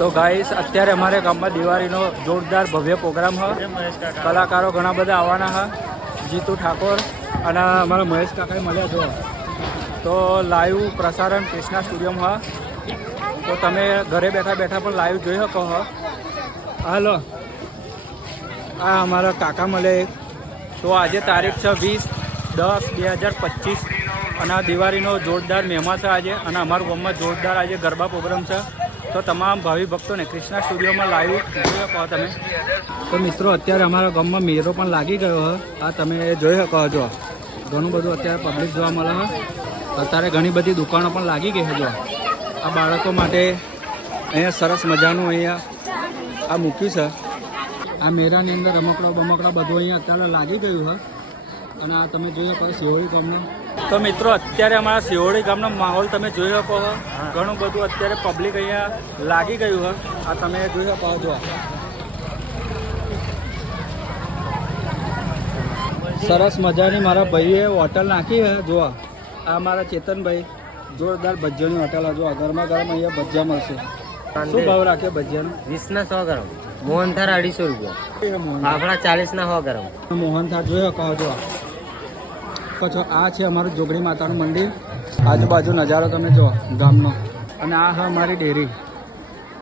તો ગાઈસ અત્યારે અમારે ગામમાં દિવાળીનો જોરદાર ભવ્ય પ્રોગ્રામ હ કલાકારો ઘણા બધા આવવાના હ જીતુ ઠાકોર અને અમારા મહેશ કાકાએ મળ્યા જો તો લાઈવ પ્રસારણ કૃષ્ણા સ્ટુડિયોમાં હ તો તમે ઘરે બેઠા બેઠા પણ લાઈવ જોઈ શકો હ હાલો આ અમારા કાકા મળે તો આજે તારીખ છે 20/10/2025 અને આ દિવાળીનો જોરદાર મહેમા છે આજે અને અમારા ગામમાં જોરદાર આજે ગરબા પ્રોગ્રામ છે તો તમામ ભાવિ ભક્તોને કૃષ્ણા સ્ટુડિયોમાં લાઈવ જોઈ શકો તમે તો મિત્રો અત્યારે અમારા ગામમાં મેળો પણ લાગી ગયો હ આ તમે જોઈ શકો છો ઘણું બધું અત્યારે પબ્લિક જોવા મળે હ અત્યારે ઘણી બધી દુકાનો પણ લાગી ગઈ છે જો આ બાળકો માટે અહીંયા સરસ મજાનું અહીંયા આ મૂક્યું છે આ મેળાની અંદર રમકડા બમકડા બધું અહીંયા અત્યારે લાગી ગયું છે અને આ તમે જોઈ શકો સિહોળી ગામનો તો મિત્રો અત્યારે અમારા સિહોળી ગામનો માહોલ તમે જોઈ શકો છો ઘણું બધું અત્યારે પબ્લિક અહીંયા લાગી ગયું છે આ તમે જોઈ શકો છો સરસ મજાની મારા ભાઈએ હોટલ નાખી છે જો આ મારા ચેતનભાઈ જોરદાર ભજીયાની હોટલ જો ગરમા ગરમ અહીંયા ભજીયા મળશે શું ભાવ રાખ્યો ભજીયાનો 20 ના 100 ગરમ મોહનથાળ 250 રૂપિયા આપણા 40 ના 100 ગરમ મોહનથાળ જોયો કહો છો આ છે અમારું જોગણી માતાનું મંદિર આજુબાજુ નજારો તમે જો ગામનો અને આ છે અમારી ડેરી